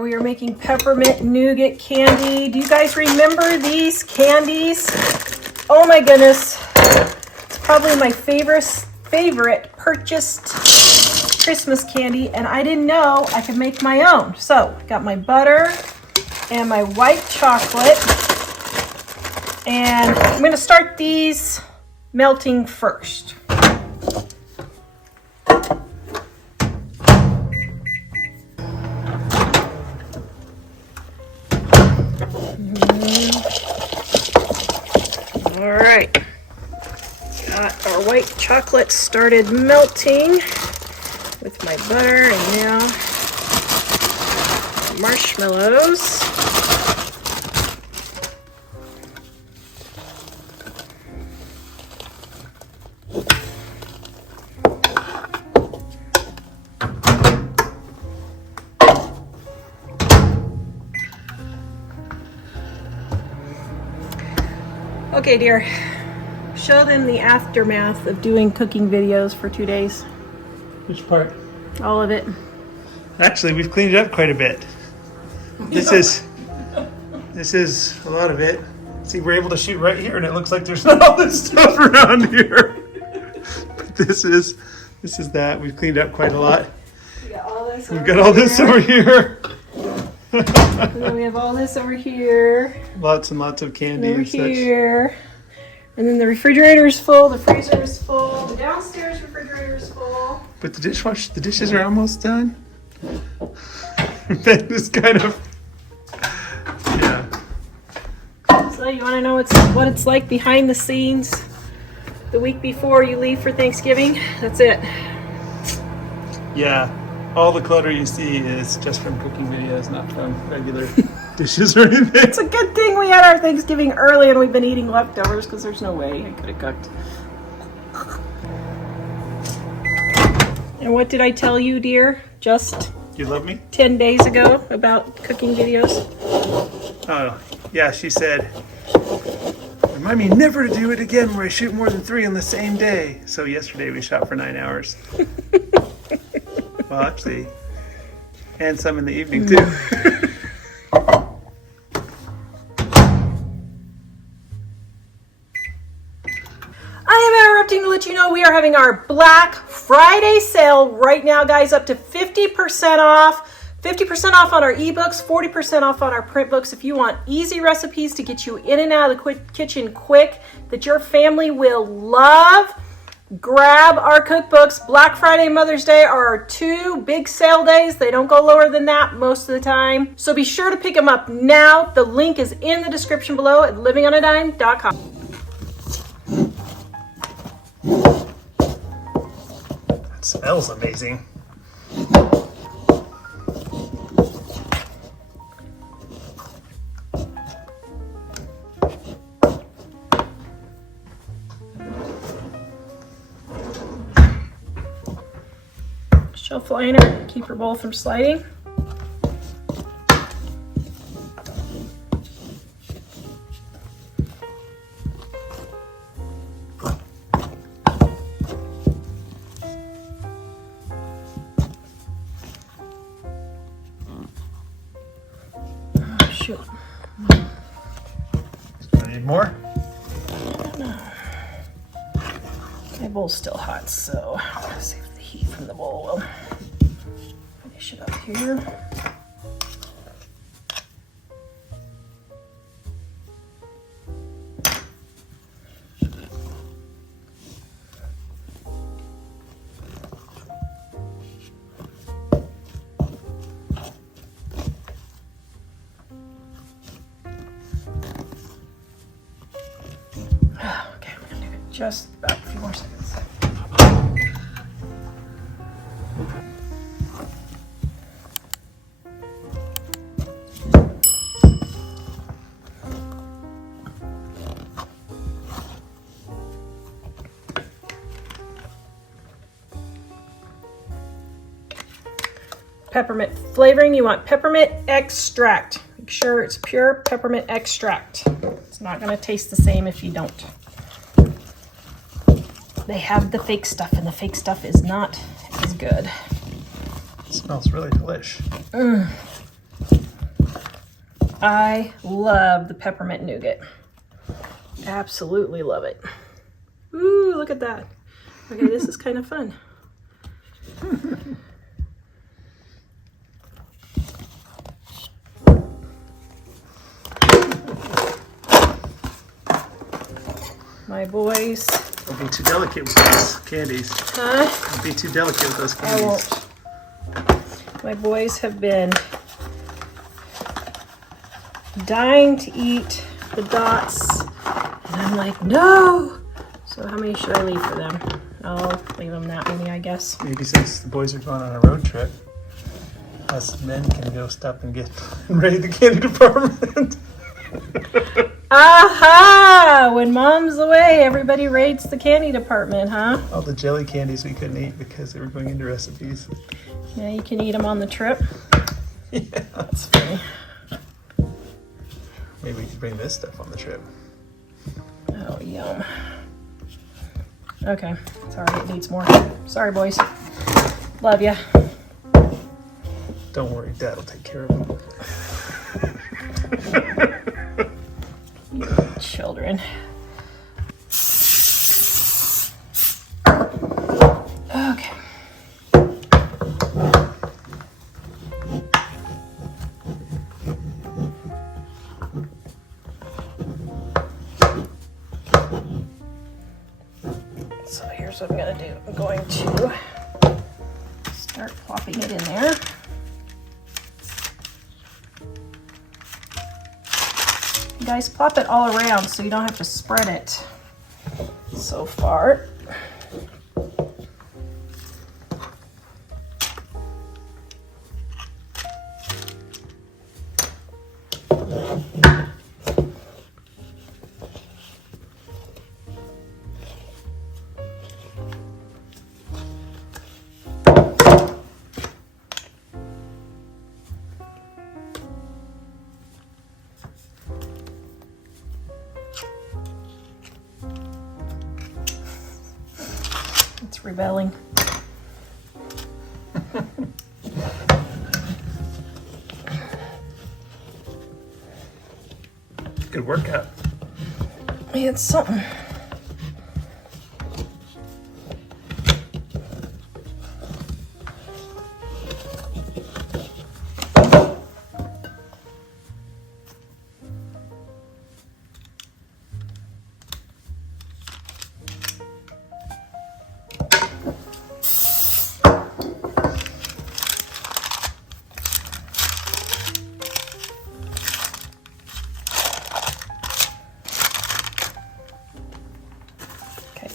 We are making peppermint nougat candy. Do you guys remember these candies? Oh my goodness. It's probably my favorite purchased Christmas candy, and I didn't know I could make my own. So, got my butter and my white chocolate. And I'm going to start these melting first. All right, got our white chocolate started melting with my butter, and now marshmallows. Okay, dear, show them the aftermath of doing cooking videos for 2 days. Which part? All of it. Actually, we've cleaned it up quite a bit. This is a lot of it. See, we're able to shoot right here, and it looks like there's not all this stuff around here. But this is that. We've cleaned up quite a lot. We've got all this over here. And then we have all this over here. Lots and lots of candy Over and such. here. And then the refrigerator is full, the freezer is full, the downstairs refrigerator is full. But the dishes are almost done. That is kind of, yeah. So you want to know what it's like behind the scenes the week before you leave for Thanksgiving? That's it. Yeah. All the clutter you see is just from cooking videos, not from regular dishes or anything. It's a good thing we had our Thanksgiving early and we've been eating leftovers, because there's no way I could have cooked. And what did I tell you, dear, just You love me? 10 days ago about cooking videos? Oh, yeah, she said, remind me never to do it again where I shoot more than 3 on the same day. So yesterday we shot for 9 hours. Well, actually, and some in the evening too. I am interrupting to let you know we are having our Black Friday sale right now, guys, up to 50% off. 50% off on our ebooks, 40% off on our print books. If you want easy recipes to get you in and out of the kitchen quick that your family will love, grab our cookbooks. Black Friday and Mother's Day are our 2 big sale days. They don't go lower than that most of the time. So be sure to pick them up now. The link is in the description below at livingonadime.com. That smells amazing. Shelf liner, keep your bowl from sliding. Oh, shoot. I need more? My bowl's still hot, so I'm gonna save the heat from the bowl. We'll finish it up here. Okay, I'm gonna do it just about a few more seconds. Peppermint flavoring, you want peppermint extract. Make sure it's pure peppermint extract. It's not going to taste the same if you don't. They have the fake stuff, and the fake stuff is not as good. It smells really delish. I love the peppermint nougat. Absolutely love it. Ooh, look at that. Okay, this is kind of fun. My boys. Don't be too delicate with those candies. Huh? Don't be too delicate with those I candies. won't. My boys have been dying to eat the dots, and I'm like, no. So how many should I leave for them? I'll leave them that many, I guess. Maybe since the boys are going on a road trip, us men can go stop and get and raid the candy department. Aha! When mom's away, everybody raids the candy department, huh? All the jelly candies we couldn't eat because they were going into recipes. Yeah, you can eat them on the trip. Yeah. That's funny. Maybe we could bring this stuff on the trip. Oh, yum. Okay, sorry, it needs more. Sorry, boys. Love ya. Don't worry, Dad will take care of them. Children. Okay. So here's what I'm going to do. I'm going to start plopping it in there. You guys, plop it all around so you don't have to spread it so far. It's rebelling. Good workout. It's something.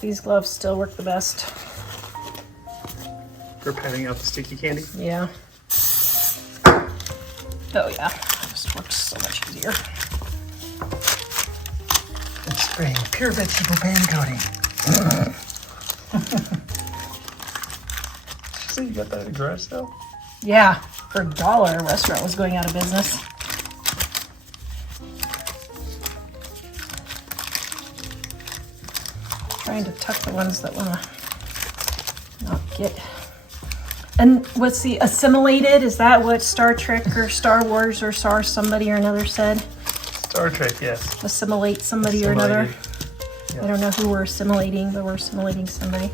These gloves still work the best. For patting out the sticky candy? Yeah. Oh yeah, it just works so much easier. And spraying pure vegetable band coating. So you got that at a garage sale? Yeah, for $1, a restaurant was going out of business. Trying to tuck the ones that want to not get. And what's the assimilated? Is that what Star Trek or Star Wars or Star somebody or another said? Star Trek, yes. Assimilate somebody or another. Yeah. I don't know who we're assimilating, but we're assimilating somebody.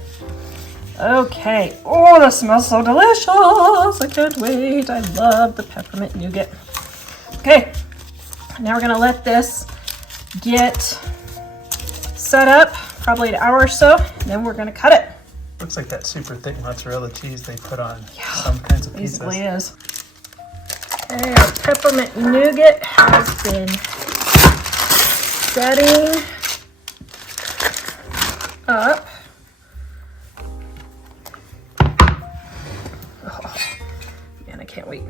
Okay. Oh, that smells so delicious. I can't wait. I love the peppermint nougat. Okay. Now we're going to let this get set up. Probably an hour or so, and then we're gonna cut it. Looks like that super thick mozzarella cheese they put on some kinds of pizzas. Basically is. Okay, our peppermint nougat has been setting up. Oh, man, I can't wait.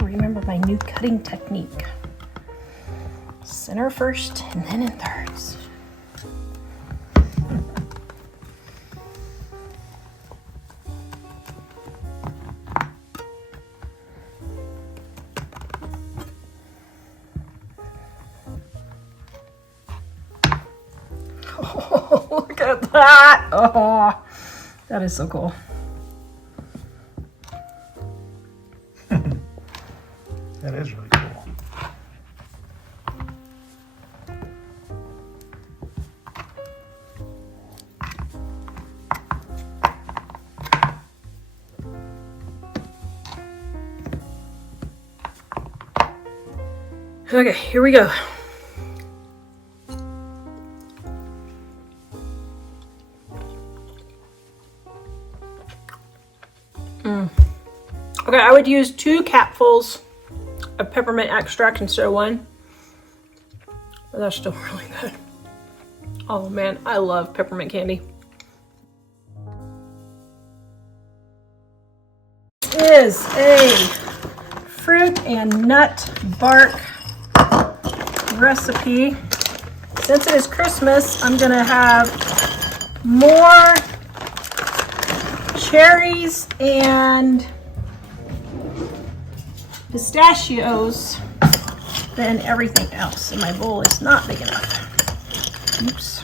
Remember my new cutting technique. Center first and then in thirds. Look at that. Oh, that is so cool. That is really cool. Okay, here we go. Okay, I would use 2 capfuls of peppermint extract instead of 1. But that's still really good. Oh man, I love peppermint candy. This is a fruit and nut bark recipe. Since it is Christmas, I'm gonna have more cherries and pistachios than everything else, and my bowl is not big enough. Oops.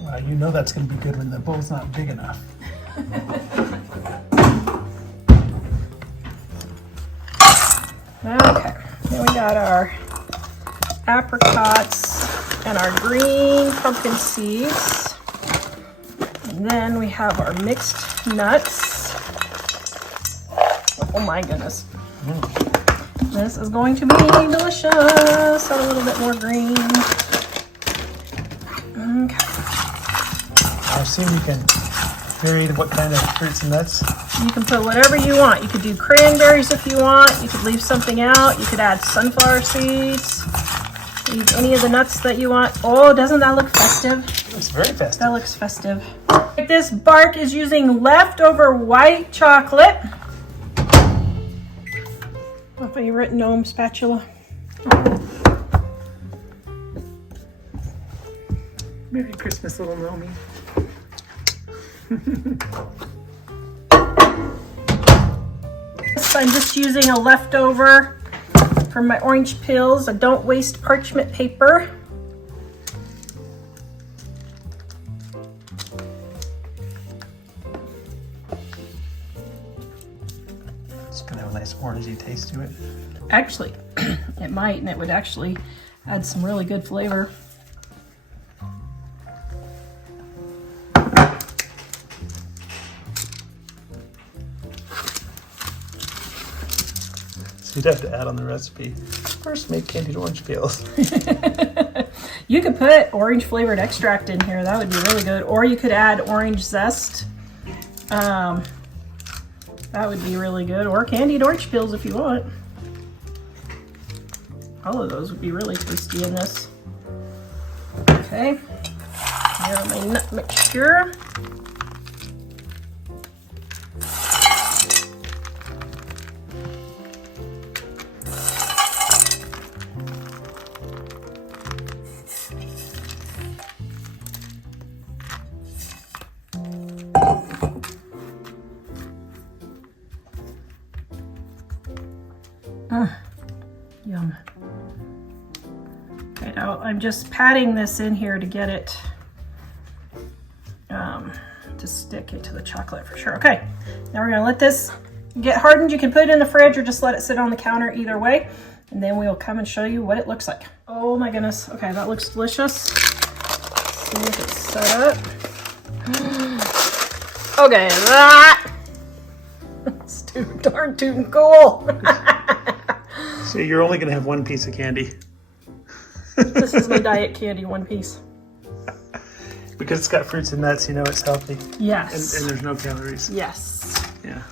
Wow, you know that's going to be good when the bowl's not big enough. Okay, then we got our apricots and our green pumpkin seeds. And then we have our mixed nuts. Oh my goodness. This is going to be delicious. Add a little bit more green. Okay. I assume you can vary what kind of fruits and nuts. You can put whatever you want. You could do cranberries if you want. You could leave something out. You could add sunflower seeds. Leave any of the nuts that you want. Oh, doesn't that look festive? It looks very festive. That looks festive. This bark is using leftover white chocolate. My favorite gnome spatula. Merry Christmas, little Nomi. I'm just using a leftover for my orange peels. I don't waste parchment paper. It's gonna have a nice orangey taste to it. Actually, it might, and it would actually add some really good flavor. So you'd have to add on the recipe. First, make candied orange peels. You could put orange flavored extract in here. That would be really good. Or you could add orange zest. That would be really good. Or candied orange peels if you want. All of those would be really tasty in this. Okay. Here's my nut mixture. Yum. Okay, now I'm just patting this in here to get it to stick it to the chocolate for sure. Okay, now we're gonna let this get hardened. You can put it in the fridge or just let it sit on the counter, either way. And then we'll come and show you what it looks like. Oh my goodness. Okay, that looks delicious. Let's see if it's set up. Okay, that's too darn too cool. So you're only gonna have one piece of candy. This is my diet candy, one piece. Because it's got fruits and nuts, you know it's healthy. Yes. And there's no calories. Yes. Yeah.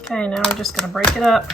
Okay, now we're just gonna break it up.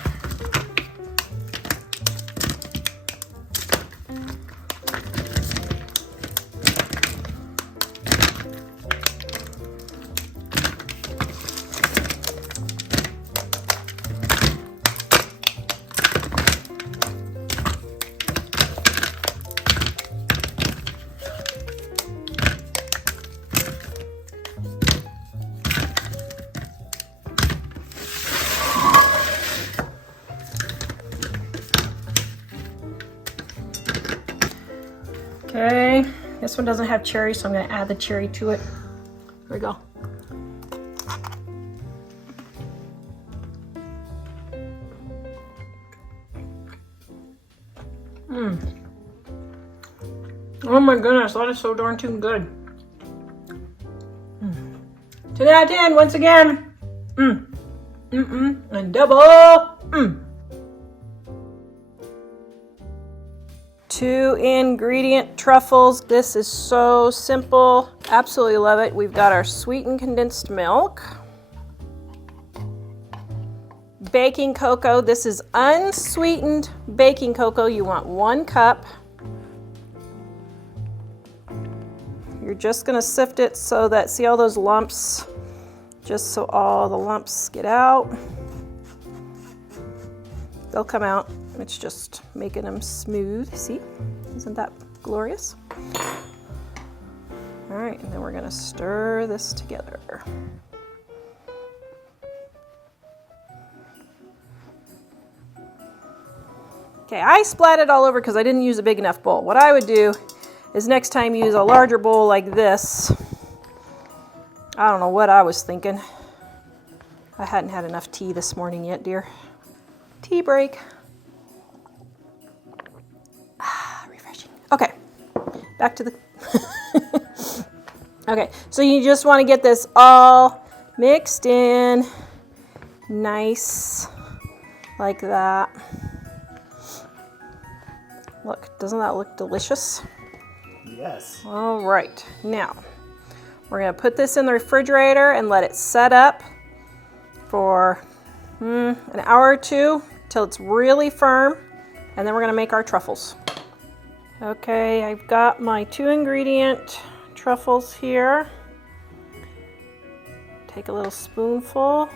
Okay, This one doesn't have cherry, so I'm going to add the cherry to it. Here we go. Oh my goodness, that is so darn too good. 10 out of 10 once again. And double. 2-ingredient truffles. This is so simple. Absolutely love it. We've got our sweetened condensed milk. Baking cocoa. This is unsweetened baking cocoa. You want 1 cup. You're just going to sift it so that, see all those lumps? Just so all the lumps get out. They'll come out. It's just making them smooth. See? Isn't that glorious? All right, and then we're going to stir this together. Okay, I splat it all over because I didn't use a big enough bowl. What I would do is next time use a larger bowl like this. I don't know what I was thinking. I hadn't had enough tea this morning yet, dear. Tea break. Refreshing. Okay, back to the... Okay, so you just want to get this all mixed in nice like that. Look, doesn't that look delicious? Yes. All right, now we're going to put this in the refrigerator and let it set up for an hour or two till it's really firm, and then we're going to make our truffles. Okay, I've got my 2-ingredient truffles here. Take a little spoonful,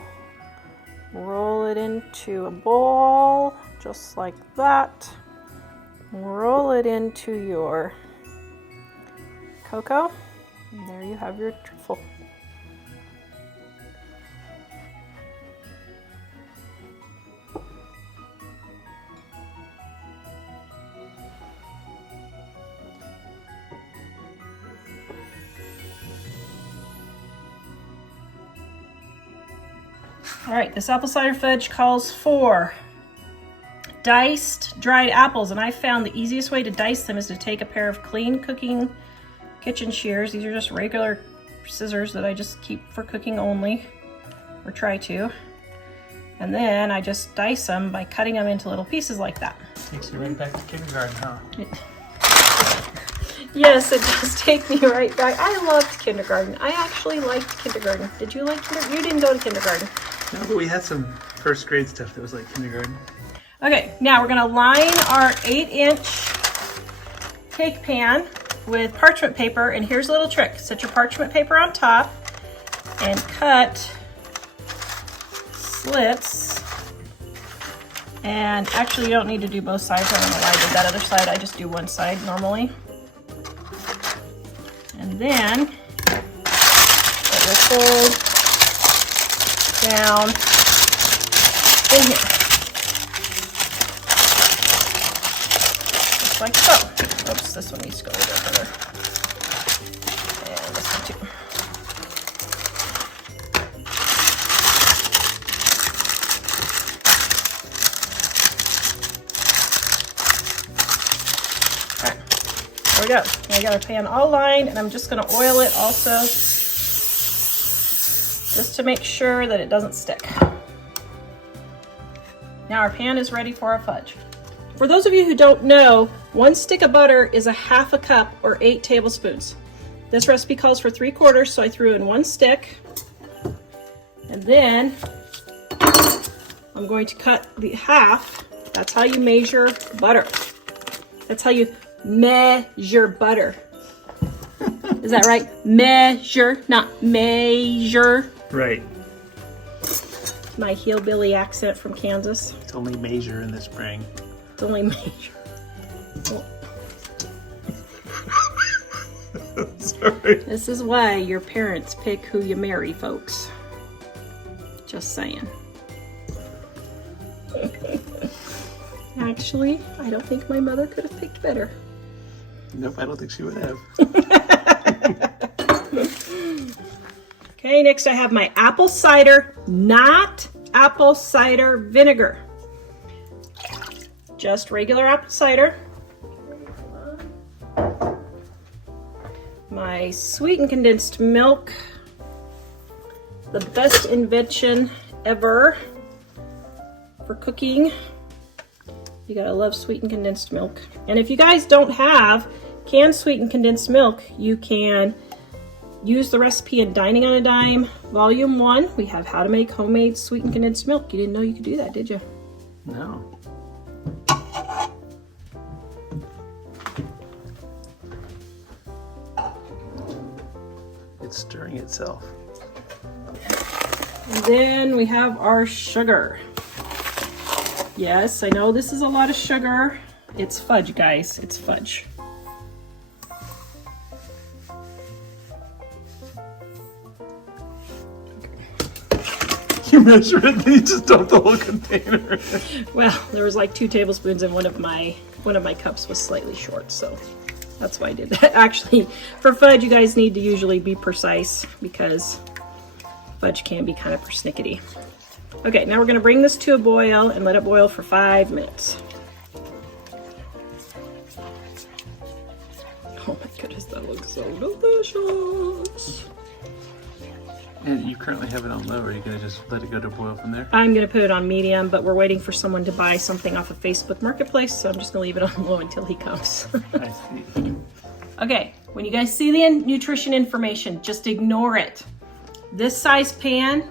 roll it into a bowl just like that. Roll it into your cocoa, and there you have your truffle. All right, this apple cider fudge calls for diced dried apples, and I found the easiest way to dice them is to take a pair of clean cooking kitchen shears. These are just regular scissors that I just keep for cooking only, or try to. And then I just dice them by cutting them into little pieces like that. Takes you right back to kindergarten, huh? Yes, it does take me right back. I loved kindergarten. I actually liked kindergarten. Did you like kindergarten? You didn't go to kindergarten. No, but we had some first grade stuff that was like kindergarten. Okay, now we're gonna line our 8-inch cake pan with parchment paper, and here's a little trick. Set your parchment paper on top and cut slits. And actually you don't need to do both sides. I don't know why I did that other side. I just do one side normally. And then it will fold down in here. Just like so. Oops, this one needs to go a little further. And this one too. Alright, there we go. I got our pan all lined, and I'm just going to oil it also, just to make sure that it doesn't stick. Now our pan is ready for our fudge. For those of you who don't know, 1 stick of butter is a ½ cup or 8 tablespoons. This recipe calls for 3/4, so I threw in 1 stick. And then I'm going to cut the half. That's how you measure butter. That's how you measure butter. Is that right? Measure, not measure. Right. My hillbilly accent from Kansas. It's only measure in the spring. It's only measure. Oh. Sorry. This is why your parents pick who you marry, folks. Just saying. Actually, I don't think my mother could have picked better. Nope, I don't think she would have. Okay, next I have my apple cider, not apple cider vinegar. Just regular apple cider. My sweetened condensed milk. The best invention ever for cooking. You gotta love sweetened condensed milk. And if you guys don't have canned sweetened condensed milk, you can use the recipe in Dining on a Dime, Volume 1. We have how to make homemade sweetened condensed milk. You didn't know you could do that, did you? No. It's stirring itself. And then we have our sugar. Yes, I know this is a lot of sugar. It's fudge, guys. It's fudge. You measure it, then you just dump the whole container. Well, there was like 2 tablespoons and one of my cups was slightly short, so that's why I did that. Actually, for fudge, you guys need to usually be precise because fudge can be kind of persnickety. Okay, now we're going to bring this to a boil and let it boil for 5 minutes. Oh my goodness, that looks so delicious. And you currently have it on low. Are you going to just let it go to boil from there? I'm going to put it on medium, but we're waiting for someone to buy something off of Facebook Marketplace, so I'm just going to leave it on low until he comes. I see. Okay, when you guys see the nutrition information, just ignore it. This size pan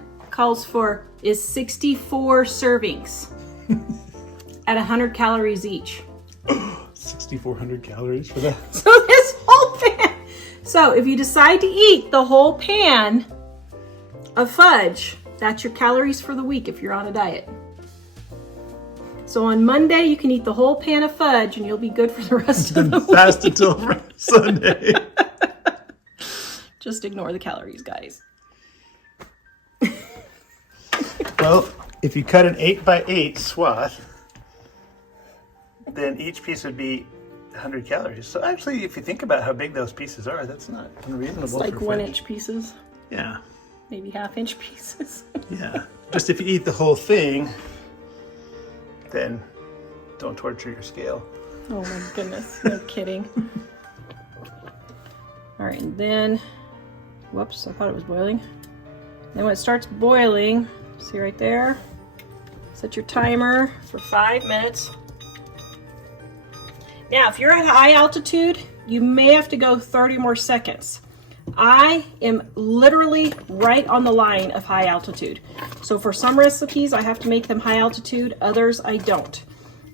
is 64 servings at 100 calories each. 6,400 calories for that? So this whole pan. So if you decide to eat the whole pan of fudge, that's your calories for the week if you're on a diet. So on Monday, you can eat the whole pan of fudge and you'll be good for the rest of the week. Fast until Sunday. Just ignore the calories, guys. Well, if you cut an 8x8 swath, then each piece would be 100 calories. So actually, if you think about how big those pieces are, that's not unreasonable. It's like for 1-inch pieces, Yeah. maybe half-inch pieces. Yeah. Just if you eat the whole thing, then don't torture your scale. Oh my goodness, no kidding. All right, and then, whoops, I thought it was boiling. Then when it starts boiling, see right there, set your timer for 5 minutes. Now, if you're at high altitude, you may have to go 30 more seconds. I am literally right on the line of high altitude. So for some recipes, I have to make them high altitude, others I don't.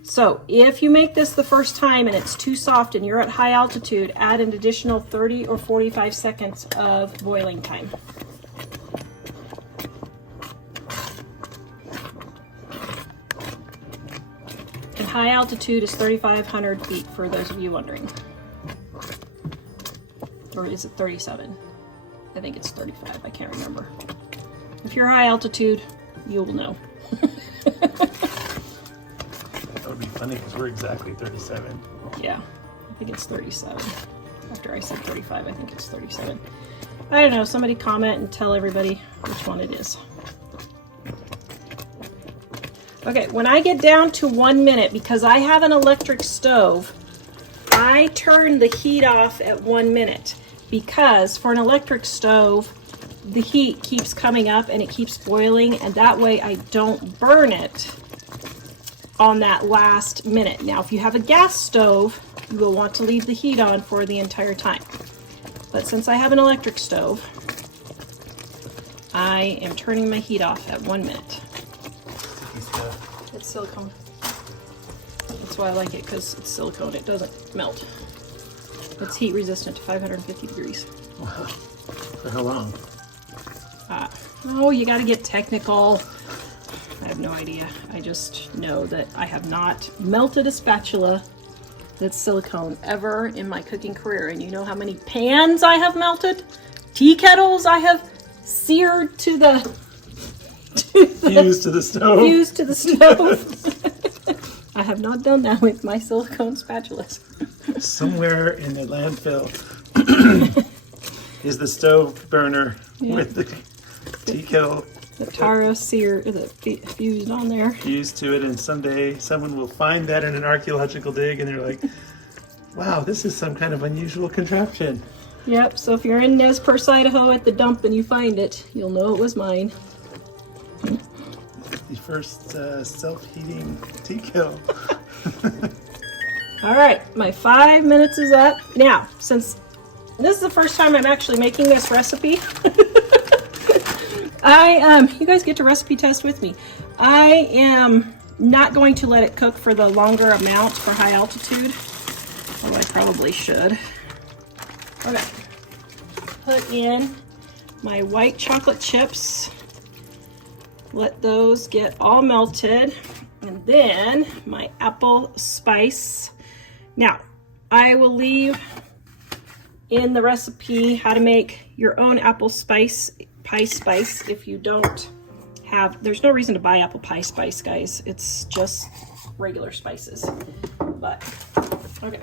So if you make this the first time and it's too soft and you're at high altitude, add an additional 30 or 45 seconds of boiling time. And high altitude is 3,500 feet for those of you wondering. Or is it 37? I think it's 35, I can't remember. If you're high altitude, you'll know. That would be funny because we're exactly 37. Yeah, I think it's 37. After I said 35, I think it's 37. I don't know, somebody comment and tell everybody which one it is. Okay, when I get down to 1 minute, because I have an electric stove, I turn the heat off at 1 minute. Because for an electric stove, the heat keeps coming up and it keeps boiling, and that way I don't burn it on that last minute. Now, if you have a gas stove, you will want to leave the heat on for the entire time. But since I have an electric stove, I am turning my heat off at 1 minute. It's silicone. That's why I like it, because it's silicone. It doesn't melt. It's heat resistant to 550 degrees. Wow. For how long? Oh, you got to get technical. I have no idea. I just know that I have not melted a spatula that's silicone ever in my cooking career. And you know how many pans I have melted? Tea kettles I have seared to the Fused to the stove. Fused to the stove. I have not done that with my silicone spatulas. Somewhere in the landfill is the stove burner with the tea kettle. The Tara sear that fused on there. Fused to it, and someday someone will find that in an archaeological dig and they're like, wow, this is some kind of unusual contraption. Yep, so if you're in Nez Perce, Idaho at the dump and you find it, you'll know it was mine. The first self-heating tea kettle. All right, my 5 minutes is up. Now, since this is the first time I'm actually making this recipe, you guys get to recipe test with me. I am not going to let it cook for the longer amount for high altitude, although I probably should. Okay, put in my white chocolate chips. Let those get all melted. And then my apple spice. Now, I will leave in the recipe how to make your own apple pie spice if you don't have, there's no reason to buy apple pie spice, guys. It's just regular spices. But, okay.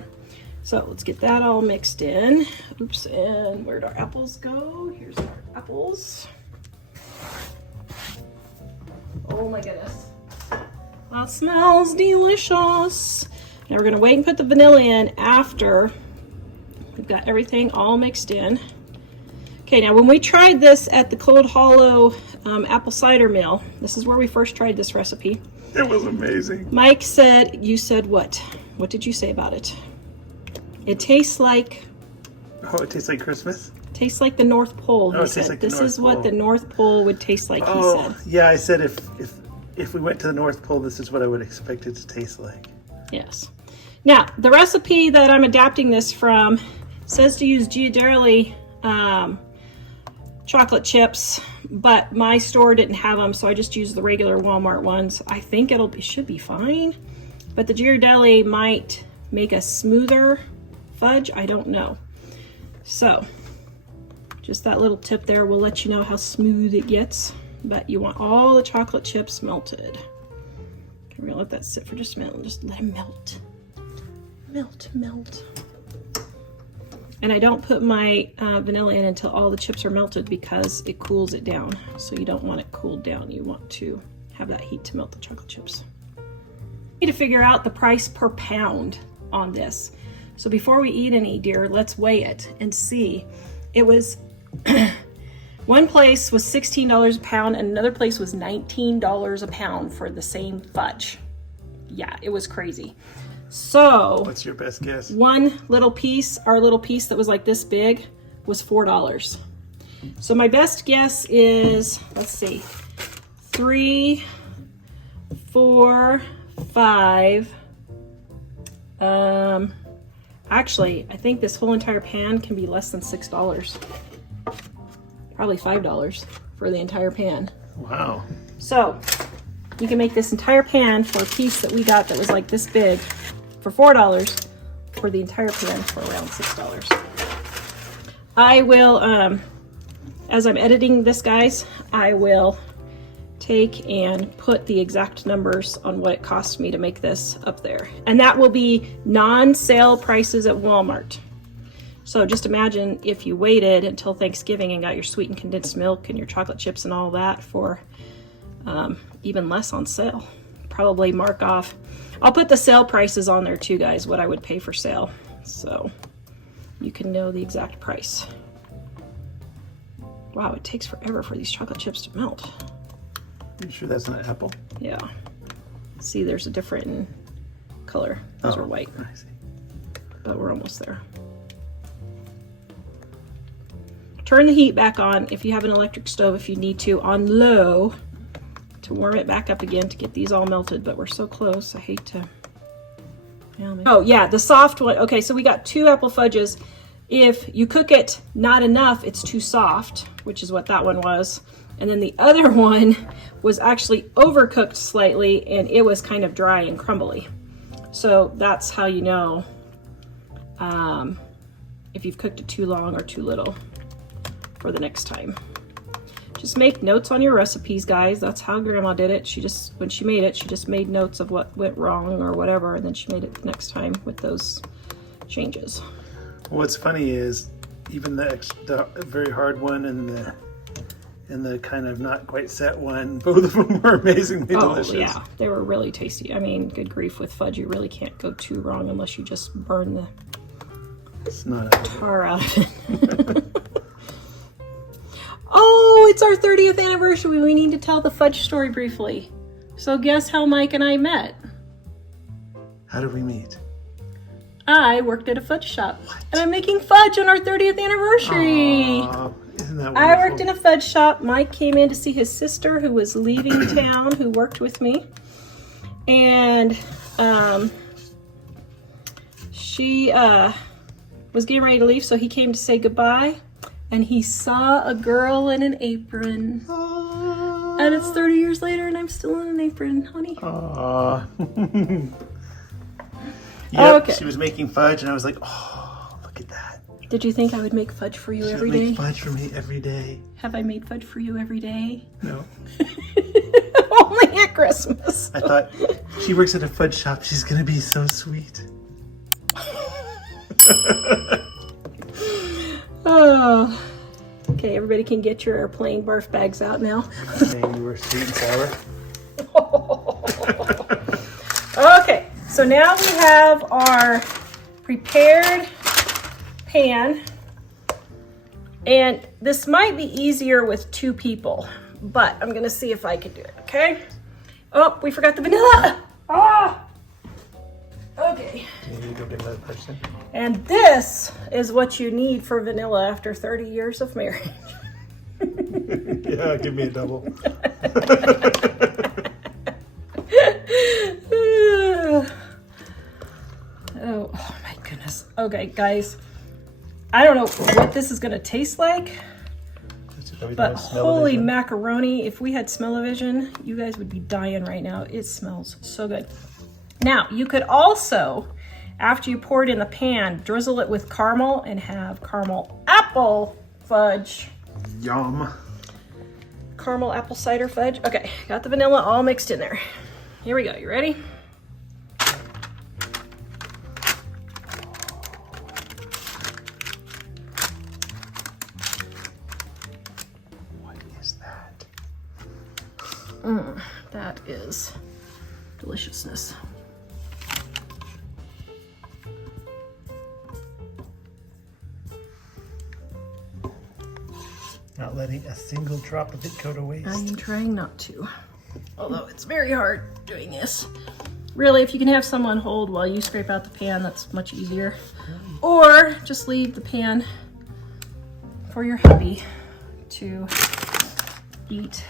So let's get that all mixed in. Oops, and where'd our apples go? Here's our apples. Oh my goodness. That smells delicious. Now we're gonna wait and put the vanilla in after we've got everything all mixed in. Okay, now when we tried this at the Cold Hollow apple cider mill, this is where we first tried this recipe. It was amazing. Mike said, you said what? What did you say about it? It tastes like... Oh, it tastes like Christmas? Tastes like the North Pole, he said. Like this is what the North Pole would taste like, he said. Yeah, I said if we went to the North Pole, this is what I would expect it to taste like. Yes. Now, the recipe that I'm adapting this from says to use Ghirardelli chocolate chips, but my store didn't have them, so I just used the regular Walmart ones. I think it should be fine, but the Ghirardelli might make a smoother fudge. I don't know. So, just that little tip there will let you know how smooth it gets, but you want all the chocolate chips melted. Okay, we're gonna let that sit for just a minute and just let it melt. Melt. And I don't put my vanilla in until all the chips are melted because it cools it down. So you don't want it cooled down. You want to have that heat to melt the chocolate chips. Need to figure out the price per pound on this. So before we eat any, dear, let's weigh it and see. It was, one place was $16 a pound and another place was $19 a pound for the same fudge. Yeah, it was crazy. So, what's your best guess? One little piece, our little piece that was like this big, was $4. So my best guess is, let's see, 3, 4, 5. Actually, I think this whole entire pan can be less than $6. Probably $5 for the entire pan. Wow. So, you can make this entire pan for a piece that we got that was like this big for $4 for the entire pan for around $6. I will, as I'm editing this, guys, I will take and put the exact numbers on what it cost me to make this up there. And that will be non-sale prices at Walmart. So just imagine if you waited until Thanksgiving and got your sweetened condensed milk and your chocolate chips and all that for even less on sale. Probably mark off. I'll put the sale prices on there too, guys, what I would pay for sale. So you can know the exact price. Wow, it takes forever for these chocolate chips to melt. You sure that's not apple? Yeah. See, there's a different color. Those are white. I see. But we're almost there. Turn the heat back on if you have an electric stove, if you need to, on low to warm it back up again to get these all melted, but we're so close. I hate to. Oh yeah, the soft one. Okay, so we got 2 apple fudges. If you cook it not enough, it's too soft, which is what that one was. And then the other one was actually overcooked slightly and it was kind of dry and crumbly. So that's how you know if you've cooked it too long or too little for the next time. Just make notes on your recipes, guys. That's how Grandma did it. She just, when she made it, she just made notes of what went wrong or whatever, and then she made it the next time with those changes. What's funny is even the very hard one and the kind of not quite set one, both of them were amazingly delicious. Oh yeah, they were really tasty. I mean, good grief, with fudge, you really can't go too wrong unless you just burn the tar out of it. Oh, it's our 30th anniversary. We need to tell the fudge story briefly. So guess how Mike and I met? How did we meet? I worked at a fudge shop. What? And I'm making fudge on our 30th anniversary. Aww, isn't that wonderful? I worked in a fudge shop. Mike came in to see his sister who was leaving town, who worked with me. And she was getting ready to leave, so he came to say goodbye. And he saw a girl in an apron. Aww. And it's 30 years later and I'm still in an apron, honey. Aww. Yep, okay. She was making fudge and I was like, oh, look at that. Did you think I would make fudge for you every day? Make fudge for me every day. Have I made fudge for you every day? No. Only at Christmas. I thought, she works at a fudge shop. She's going to be so sweet. Oh. Okay, everybody can get your airplane barf bags out now. Saying you were sweet and sour. Okay, so now we have our prepared pan. And this might be easier with 2 people, but I'm gonna see if I can do it, okay? Oh, we forgot the vanilla. Ah! Okay. Do you need to go get another person? And this is what you need for vanilla after 30 years of marriage. Yeah, give me a double. Oh my goodness. Okay, guys. I don't know what this is gonna taste like, but holy macaroni, if we had smell-o-vision, you guys would be dying right now. It smells so good. Now, you could also, after you pour it in the pan, drizzle it with caramel and have caramel apple fudge. Yum. Caramel apple cider fudge. Okay, got the vanilla all mixed in there. Here we go, you ready? What is that? That is deliciousness. Not letting a single drop of it go to waste. I'm trying not to, although it's very hard doing this. Really, if you can have someone hold while you scrape out the pan, that's much easier. Or just leave the pan for your hubby to eat.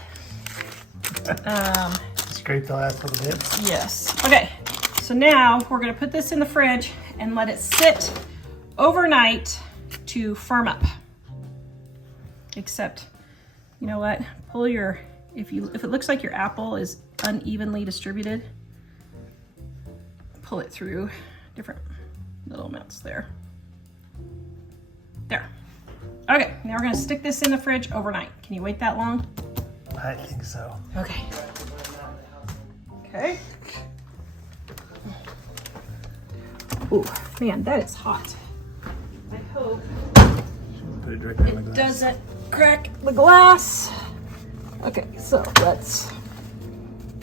Scrape the last little bit. Yes. Okay, so now we're gonna put this in the fridge and let it sit overnight to firm up. Except, you know what? Pull your, if it looks like your apple is unevenly distributed, pull it through different little amounts there. There. Okay, now we're gonna stick this in the fridge overnight. Can you wait that long? I think so. Okay. Okay. Ooh, man, that is hot. I hope Put it directly in the it glass. doesn't crack the glass. Okay, so let's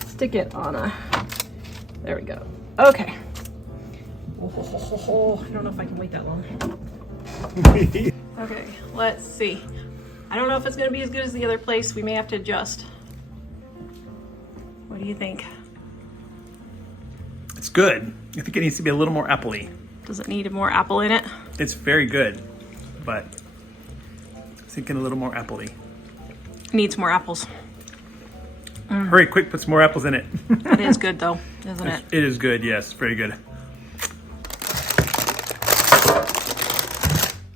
stick it on a, there we go. Okay. Oh, I don't know if I can wait that long. Okay, let's see. I don't know if it's gonna be as good as the other place. We may have to adjust. What do you think? It's good. I think it needs to be a little more appley. Does it need more apple in it? It's very good, but I'm thinking a little more appley. Needs more apples. Hurry, quick, put some more apples in it. That is good though, isn't it? It is good, yes, very good.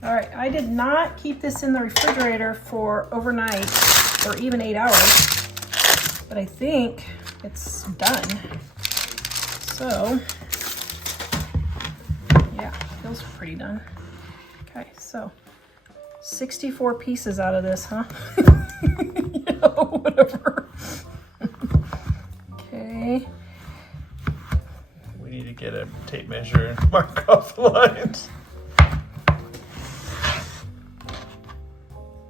All right, I did not keep this in the refrigerator for overnight or even 8 hours, but I think it's done. So, yeah, feels pretty done. Okay, so 64 pieces out of this, huh? You know, whatever. Okay. We need to get a tape measure and mark off the lines.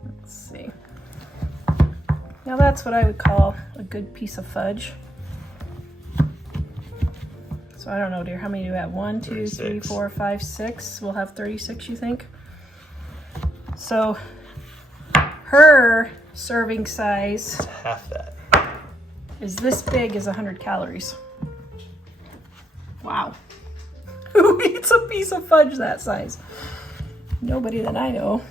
Let's see. Now that's what I would call a good piece of fudge. So I don't know, dear, how many do we have? 1, 2, 3, 36. 4, 5, 6. We'll have 36, you think? So her serving size It's half that. is this big as 100 calories. Wow. Who eats a piece of fudge that size? Nobody that I know.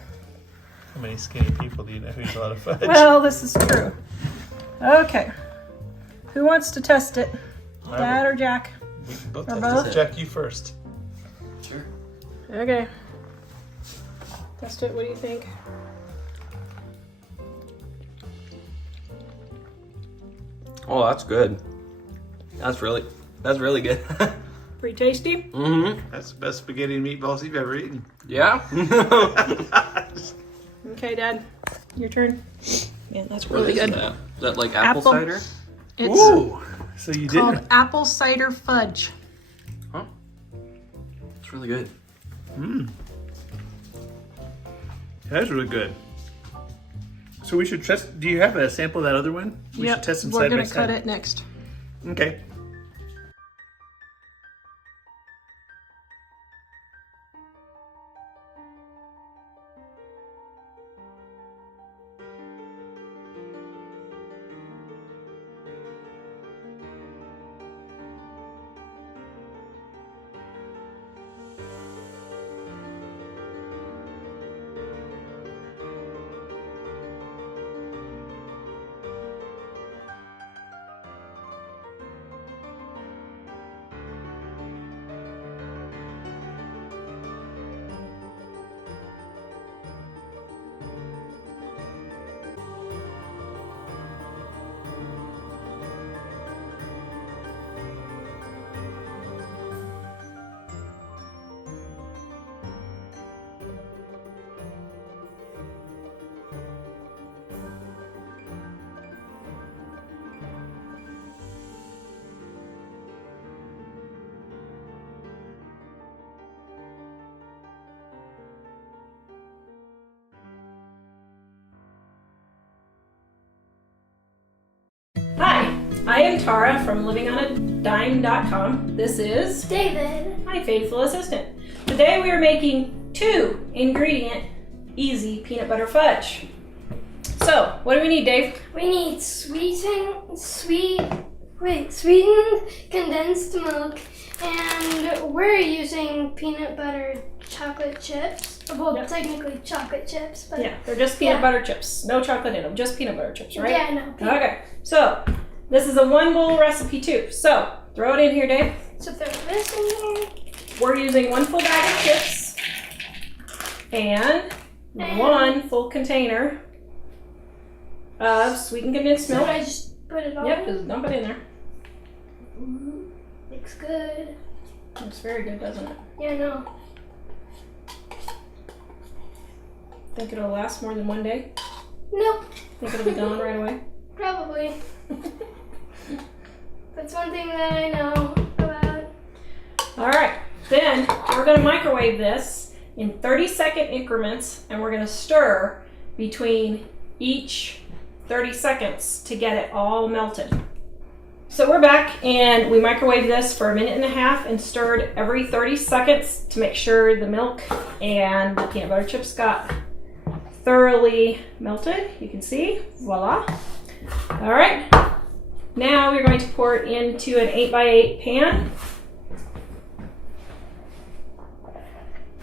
How many skinny people do you know who eat a lot of fudge? Well, this is true. Okay. Who wants to test it? Dad or Jack? We can both Or test both? it. Jack, you first. Sure. Okay. Test it. What do you think? Oh, that's good. That's really good. Pretty tasty? Mm-hmm. That's the best spaghetti and meatballs you've ever eaten. Yeah. Okay, Dad. Your turn. Man, that's really good. Is that like apple cider? It's Ooh! So you called did. apple cider fudge. Huh? It's really good. That's really good. So we should test. Do you have a sample of that other one? We should test them We're side by gonna side. cut it next. Okay. Hi, I am Tara from livingonadime.com. This is David. my faithful assistant. Today we are making 2 ingredient easy peanut butter fudge. So, what do we need, Dave? We need sweetened condensed milk, and we're using peanut butter chocolate chips. Well, Yep. technically chocolate chips, but Yeah, they're just peanut Yeah. butter chips. No chocolate in them, just peanut butter chips, right? yeah, no. Okay, so this is a 1 bowl recipe too. So, throw it in here, Dave. So throw this in here. We're using 1 full bag of chips and 1 full container of sweetened condensed So milk. I just put it all Yep, in. just dump it in there. Ooh, looks good. Looks very good, doesn't it? Yeah, no. Think it'll last more than 1 day? Nope. Think it'll be gone right away? Probably. That's one thing that I know about. All right, then we're gonna microwave this in 30-second increments, and we're gonna stir between each 30 seconds to get it all melted. So we're back, and we microwaved this for 1.5 minutes and stirred every 30 seconds to make sure the milk and the peanut butter chips got thoroughly melted. You can see, voila. All right, now we're going to pour it into an 8x8 pan.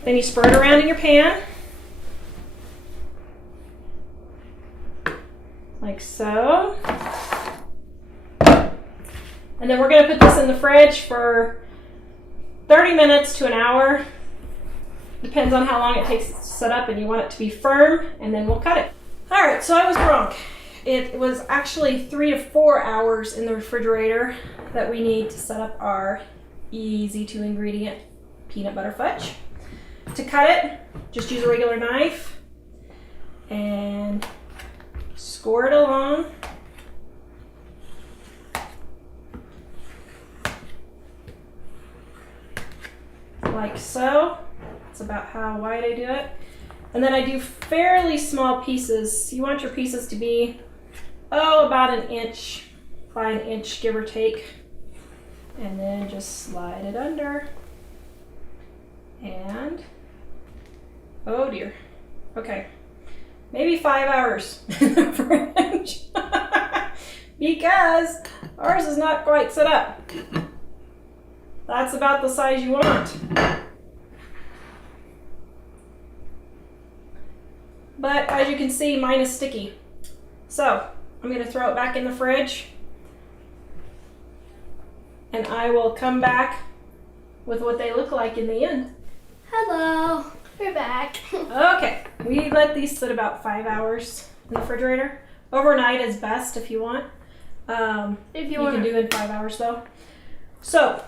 Then you spread it around in your pan, like so. And then we're going to put this in the fridge for 30 minutes to an hour. Depends on how long it takes to set up, and you want it to be firm, and then we'll cut it. All right, so I was wrong. It was actually 3 to 4 hours in the refrigerator that we need to set up our easy 2 ingredient peanut butter fudge. To cut it, just use a regular knife and score it along. like so. That's about how wide I do it. And then I do fairly small pieces. You want your pieces to be, about an inch by an inch, give or take. And then just slide it under. And, oh dear. Okay, maybe 5 hours in the fridge. Because ours is not quite set up. That's about the size you want. But as you can see, mine is sticky. So I'm going to throw it back in the fridge. And I will come back with what they look like in the end. Hello, we're back. Okay, we let these sit about 5 hours in the refrigerator. Overnight is best if you want. If you can do in 5 hours though. So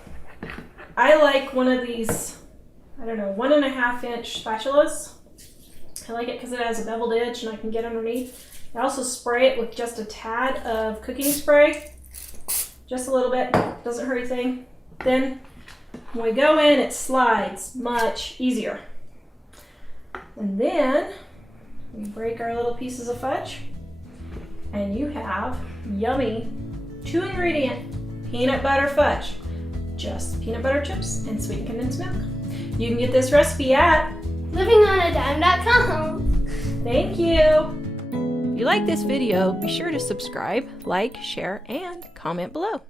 I like one of these, 1.5 inch spatulas. I like it because it has a beveled edge and I can get underneath. I also spray it with just a tad of cooking spray. Just a little bit, doesn't hurt anything. Then when we go in, it slides much easier. And then we break our little pieces of fudge and you have yummy 2-ingredient peanut butter fudge. Just peanut butter chips and sweet condensed milk. You can get this recipe at livingonadime.com. Thank you. If you like this video, be sure to subscribe, like, share, and comment below.